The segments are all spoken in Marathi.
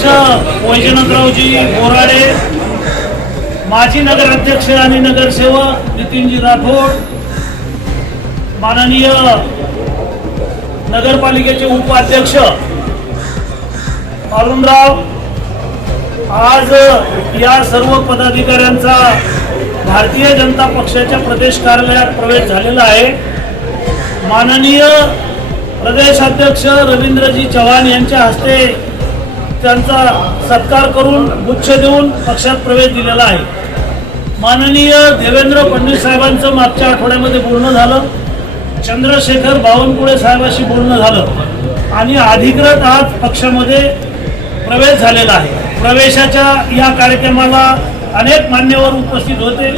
अध्यक्ष वैजनाथरावजी बोराडे माजी नगराध्यक्ष आणि नगरसेवक नितीनजी राठोड माननीय नगरपालिकेचे उपाध्यक्ष अरुणराव आज या सर्व पदाधिकाऱ्यांचा भारतीय जनता पक्षाच्या प्रदेश कार्यालयात प्रवेश झालेला आहे. माननीय प्रदेशाध्यक्ष रवींद्रजी चव्हाण यांच्या हस्ते त्यांचा सत्कार करून गुच्छ देऊन पक्षात प्रवेश दिलेला आहे. माननीय देवेंद्र फडणवीस साहेबांचं मागच्या आठवड्यामध्ये बोलणं झालं. चंद्रशेखर बावनकुळे साहेबांशी बोलणं झालं. आणि अधिकृत आज पक्षामध्ये प्रवेश झालेला आहे. प्रवेशाच्या या कार्यक्रमाला अनेक मान्यवर उपस्थित होते.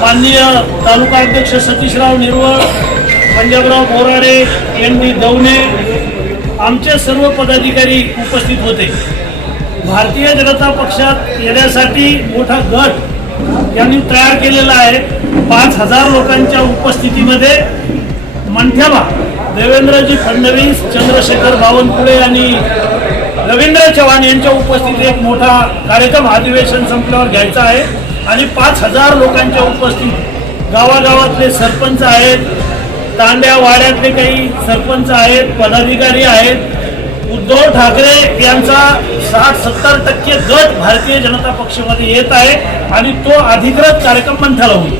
माननीय तालुका अध्यक्ष सतीशराव निर्वळ पंजाबराव बोराडे एन डी दवणे आमचे सर्व पदाधिकारी उपस्थित होते. भारतीय जनता पक्षात येण्यासाठी मोठा गट यांनी तयार केलेला आहे. पाच हजार लोकांच्या उपस्थितीमध्ये मंठ्याला देवेंद्रजी फडणवीस चंद्रशेखर बावनकुळे आणि रवींद्र चव्हाण यांच्या उपस्थितीत एक मोठा कार्यक्रम अधिवेशन संपल्यावर घ्यायचा आहे. आणि पाच हजार लोकांच्या उपस्थित गावागावातले सरपंच आहेत तांड्या वाड्यातले काही सरपंच आहेत पदाधिकारी आहेत. उद्धव ठाकरे यांचा साठ सत्तर टक्के गट भारतीय जनता पक्षामध्ये येत आहे आणि तो अधिकृत कार्यक्रम पण होईल.